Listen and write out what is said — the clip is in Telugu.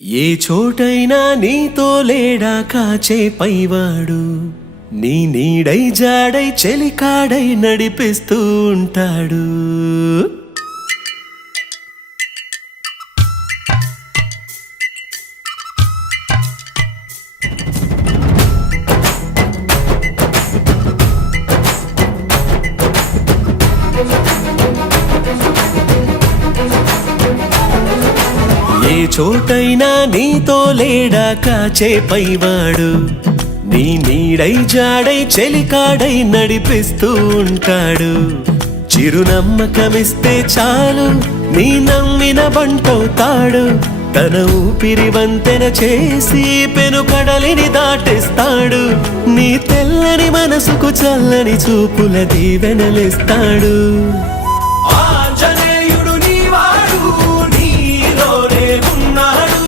ఏ చోటైనా నీతో లేడా కాచే పైవాడు, నీ నీడై జాడై చెలికాడై నడిపిస్తూ ఉంటాడు. ఏ చోటైనా నీతో లేడా కాచే పైవాడు, నీ నీడై జాడై చెలికాడై నడిపిస్తూ ఉంటాడు. చిరునమ్మకమిస్తే చాలు నీ నమ్మిన బంటవుతాడు. తన ఊపిరి వంతెన చేసి పెను కడలిని దాటిస్తాడు. నీ తెల్లని మనసుకు చల్లని చూపుల దీవెనలిస్తాడు.